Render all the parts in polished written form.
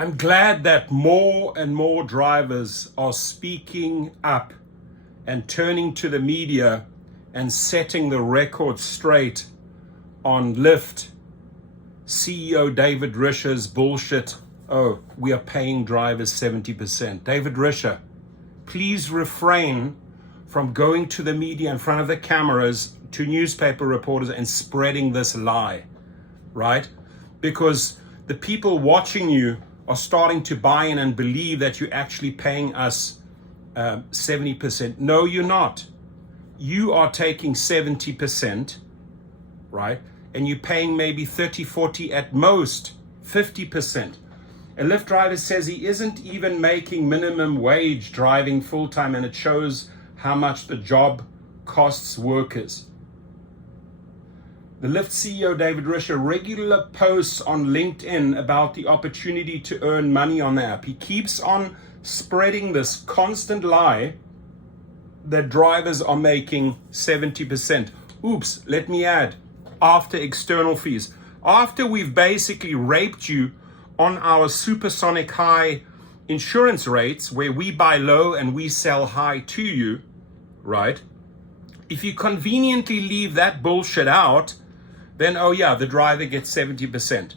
I'm glad that more and more drivers are speaking up and turning to the media and setting the record straight on Lyft, CEO David Risher's bullshit. Oh, we are paying drivers 70%. David Risher, please refrain from going to the media in front of the cameras, to newspaper reporters, and spreading this lie, right? Because the people watching you are starting to buy in and believe that you're actually paying us 70%. No, you're not. You are taking 70%, right? And you're paying maybe 30, 40, at most 50%. A Lyft driver says he isn't even making minimum wage driving full-time, and it shows how much the job costs workers. The Lyft CEO David Risher regularly posts on LinkedIn about the opportunity to earn money on the app. He keeps on spreading this constant lie that drivers are making 70%. Oops, let me add, after external fees. After we've basically raped you on our supersonic high insurance rates, where we buy low and we sell high to you, right? If you conveniently leave that bullshit out, then, oh yeah, the driver gets 70%.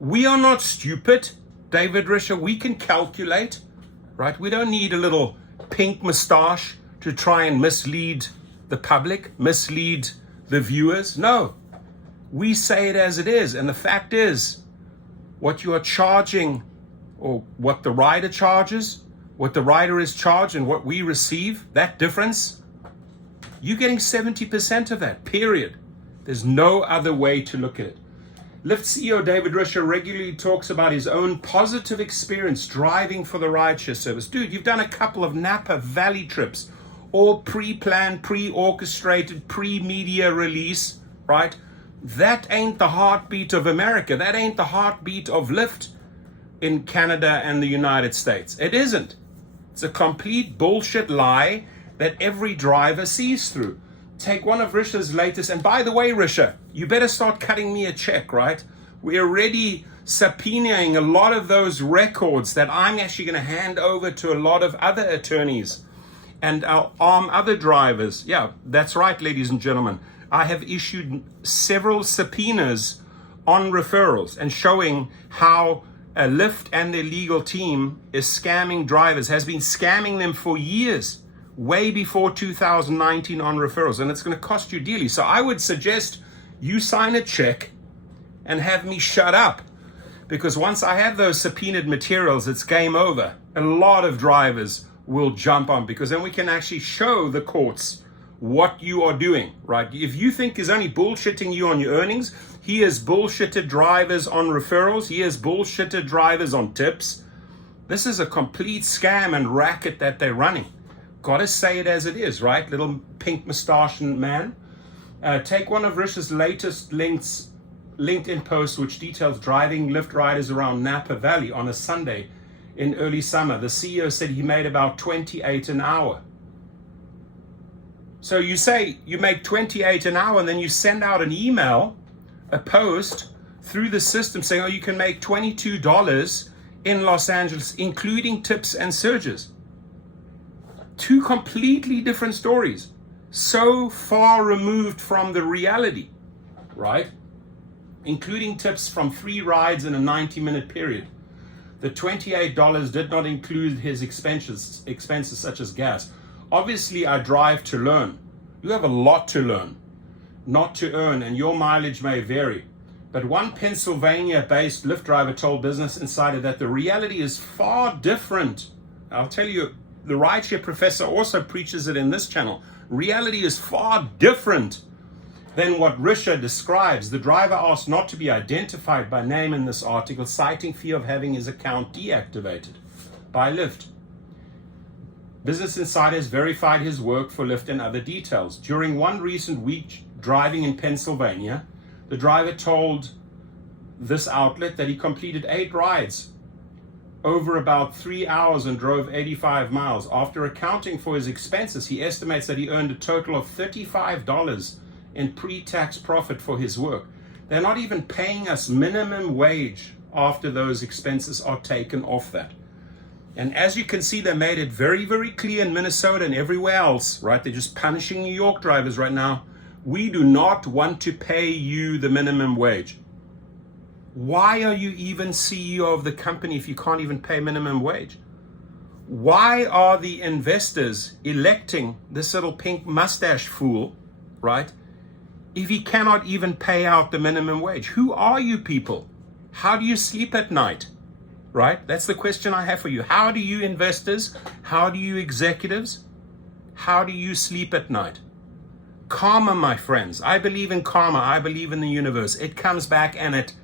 We are not stupid, David Risher. We can calculate, right? We don't need a little pink mustache to try and mislead the public, mislead the viewers. No, we say it as it is. And the fact is, what you are charging, or what the rider charges, what the rider is charged and what we receive, that difference, you're getting 70% of that, period. There's no other way to look at it. Lyft CEO David Risher regularly talks about his own positive experience driving for the rideshare service. Dude, you've done a couple of Napa Valley trips, all pre-planned, pre-orchestrated, pre-media release, right? That ain't the heartbeat of America. That ain't the heartbeat of Lyft in Canada and the United States. It isn't. It's a complete bullshit lie that every driver sees through. Take one of Risher's latest, and by the way, Risher, you better start cutting me a check, right? We're already subpoenaing a lot of those records that I'm actually going to hand over to a lot of other attorneys and arm other drivers. Yeah, that's right, ladies and gentlemen. I have issued several subpoenas on referrals and showing how a Lyft and their legal team is scamming drivers, has been scamming them for years, way before 2019 on referrals, and it's going to cost you dearly. So I would suggest you sign a check and have me shut up, because once I have those subpoenaed materials, it's game over. A lot of drivers will jump on, because then we can actually show the courts what you are doing, right? If you think he's only bullshitting you on your earnings, he has bullshitted drivers on referrals. He has bullshitted drivers on tips. This is a complete scam and racket that they're running. Gotta say it as it is, right? Little pink mustached man. Take one of Risher's latest LinkedIn posts, which details driving Lyft riders around Napa Valley on a Sunday in early summer. The CEO said he made about 28 an hour. So you say you make 28 an hour, and then you send out an email, a post through the system saying, oh, you can make $22 in Los Angeles, including tips and surges. Two completely different stories, so far removed from the reality, right? Including tips from 3 rides in a 90-minute period. The $28 did not include his expenses such as gas. Obviously, I drive to learn. You have a lot to learn, not to earn, and your mileage may vary. But one Pennsylvania-based Lyft driver told Business Insider that the reality is far different. I'll tell you, the Rideshare professor also preaches it in this channel. Reality is far different than what Risher describes. The driver asked not to be identified by name in this article, citing fear of having his account deactivated by Lyft. Business Insider has verified his work for Lyft and other details. During one recent week driving in Pennsylvania, the driver told this outlet that he completed 8 rides over about 3 hours and drove 85 miles. After accounting for his expenses, he estimates that he earned a total of $35 in pre-tax profit for his work. They're not even paying us minimum wage after those expenses are taken off that. And as you can see, they made it very, very clear in Minnesota and everywhere else, right? They're just punishing New York drivers right now. We do not want to pay you the minimum wage. Why are you even CEO of the company if you can't even pay minimum wage? Why are the investors electing this little pink mustache fool, right, if he cannot even pay out the minimum wage? Who are you people? How do you sleep at night? Right? That's the question I have for you. How do you investors, how do you executives, how do you sleep at night? Karma, my friends. I believe in karma. I believe in the universe. It comes back and it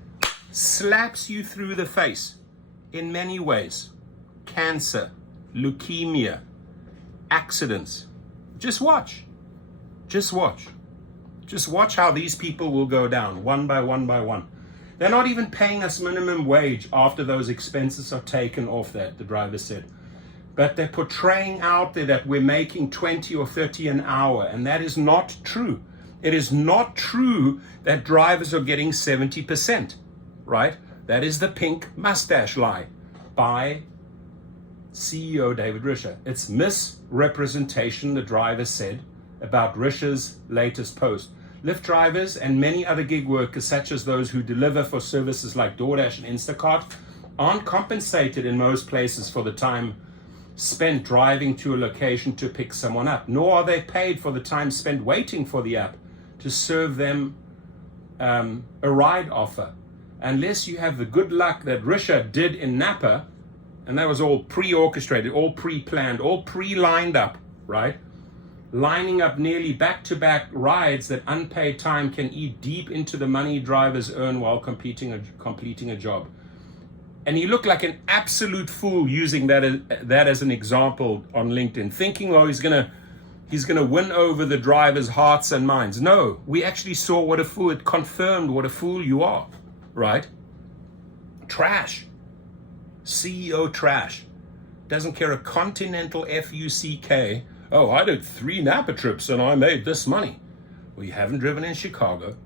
slaps you through the face in many ways. Cancer, leukemia, accidents. Just watch. Just watch. Just watch how these people will go down one by one by one. They're not even paying us minimum wage after those expenses are taken off that, the driver said. But they're portraying out there that we're making 20 or 30 an hour, and that is not true. It is not true that drivers are getting 70%, right? That is the pink mustache lie by CEO David Risher. It's misrepresentation, the driver said, about Risher's latest post. Lyft drivers and many other gig workers, such as those who deliver for services like DoorDash and Instacart, aren't compensated in most places for the time spent driving to a location to pick someone up, nor are they paid for the time spent waiting for the app to serve them a ride offer. Unless you have the good luck that Risher did in Napa, and that was all pre-orchestrated, all pre-planned, all pre-lined up, right? Lining up nearly back-to-back rides that unpaid time can eat deep into the money drivers earn while completing a job. And you look like an absolute fool using that as an example on LinkedIn, thinking, oh, he's gonna win over the drivers' hearts and minds. No, we actually saw what a fool. It confirmed what a fool you are, right? Trash. CEO trash. Doesn't care a continental F-U-C-K. Oh, I did 3 Napa trips and I made this money. Well, you haven't driven in Chicago.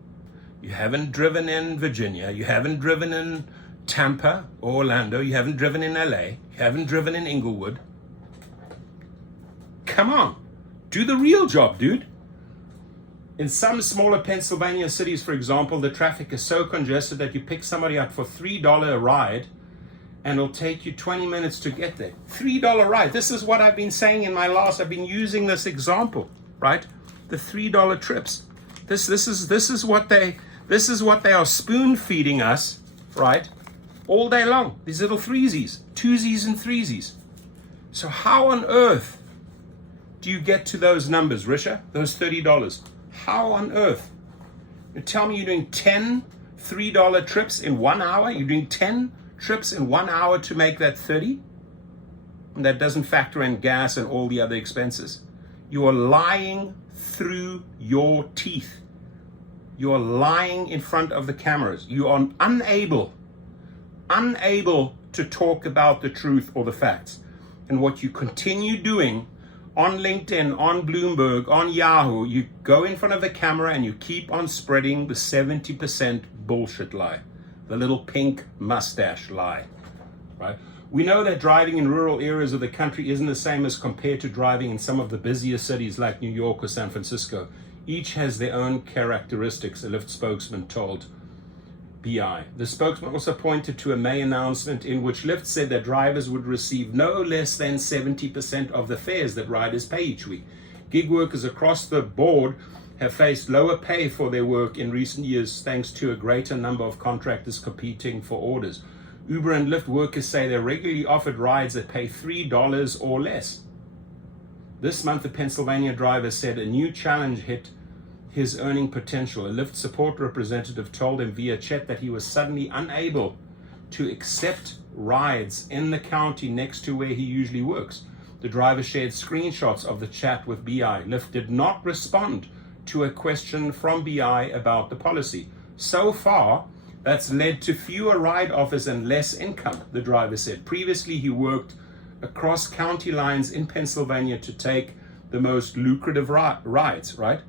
You haven't driven in Virginia. You haven't driven in Tampa or Orlando. You haven't driven in LA. You haven't driven in Inglewood. Come on. Do the real job, dude. In some smaller Pennsylvania cities, for example, the traffic is so congested that you pick somebody up for $3 a ride and it'll take you 20 minutes to get there. $3 ride. This is what I've been saying in my I've been using this example, right? The $3 trips. This is what they are spoon feeding us, right? All day long. These little threesies, twosies and threesies. So how on earth do you get to those numbers, Risher? Those $30. How on earth? You tell me you're doing 10 $3 trips in 1 hour? You're doing 10 trips in 1 hour to make that 30? And that doesn't factor in gas and all the other expenses. You are lying through your teeth. You are lying in front of the cameras. You are unable to talk about the truth or the facts. And what you continue doing on LinkedIn, on Bloomberg, on Yahoo, you go in front of the camera and you keep on spreading the 70% bullshit lie. The little pink mustache lie, right? We know that driving in rural areas of the country isn't the same as compared to driving in some of the busier cities like New York or San Francisco. Each has their own characteristics, a Lyft spokesman told BI. The spokesman also pointed to a May announcement in which Lyft said that drivers would receive no less than 70% of the fares that riders pay each week. Gig workers across the board have faced lower pay for their work in recent years thanks to a greater number of contractors competing for orders. Uber and Lyft workers say they're regularly offered rides that pay $3 or less. This month, a Pennsylvania driver said a new challenge hit his earning potential. A Lyft support representative told him via chat that he was suddenly unable to accept rides in the county next to where he usually works. The driver shared screenshots of the chat with BI. Lyft did not respond to a question from BI about the policy. So far, that's led to fewer ride offers and less income, the driver said. Previously, he worked across county lines in Pennsylvania to take the most lucrative rides, right?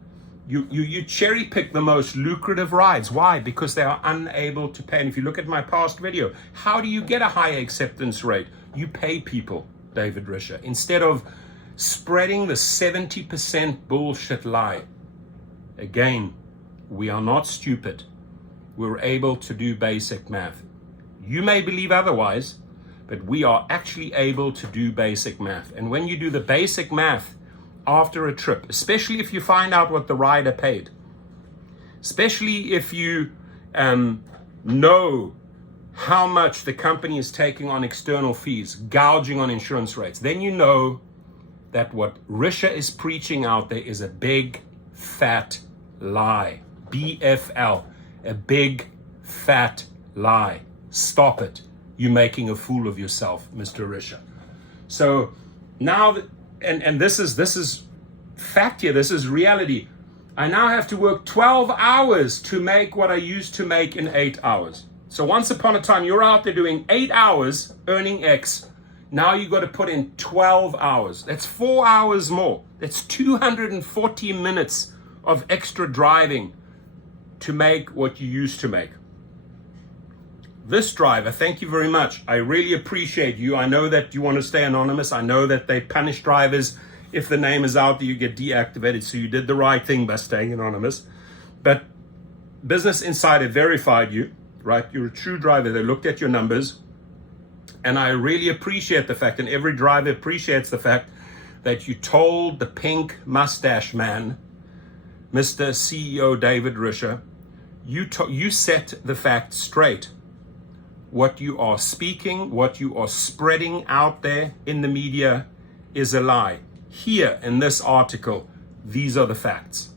You cherry pick the most lucrative rides. Why? Because they are unable to pay. And if you look at my past video, how do you get a high acceptance rate? You pay people, David Risher, instead of spreading the 70% bullshit lie. Again, we are not stupid. We're able to do basic math. You may believe otherwise, but we are actually able to do basic math. And when you do the basic math after a trip, especially if you find out what the rider paid, especially if you know how much the company is taking on external fees, gouging on insurance rates, then you know that what Risher is preaching out there is a big, fat lie. BFL, a big, fat lie. Stop it. You're making a fool of yourself, Mr. Risher. So now, and this is fact here, this is reality. I now have to work 12 hours to make what I used to make in 8 hours. So once upon a time, you're out there doing 8 hours, earning X. Now you got to put in 12 hours. That's 4 hours more. That's 240 minutes of extra driving to make what you used to make. This driver, thank you very much. I really appreciate you. I know that you want to stay anonymous. I know that they punish drivers. If the name is out there, you get deactivated. So you did the right thing by staying anonymous. But Business Insider verified you, right? You're a true driver. They looked at your numbers. And I really appreciate the fact, and every driver appreciates the fact, that you told the pink mustache man, Mr. CEO David Risher, you set the facts straight. What you are speaking, what you are spreading out there in the media is a lie. Here in this article, these are the facts.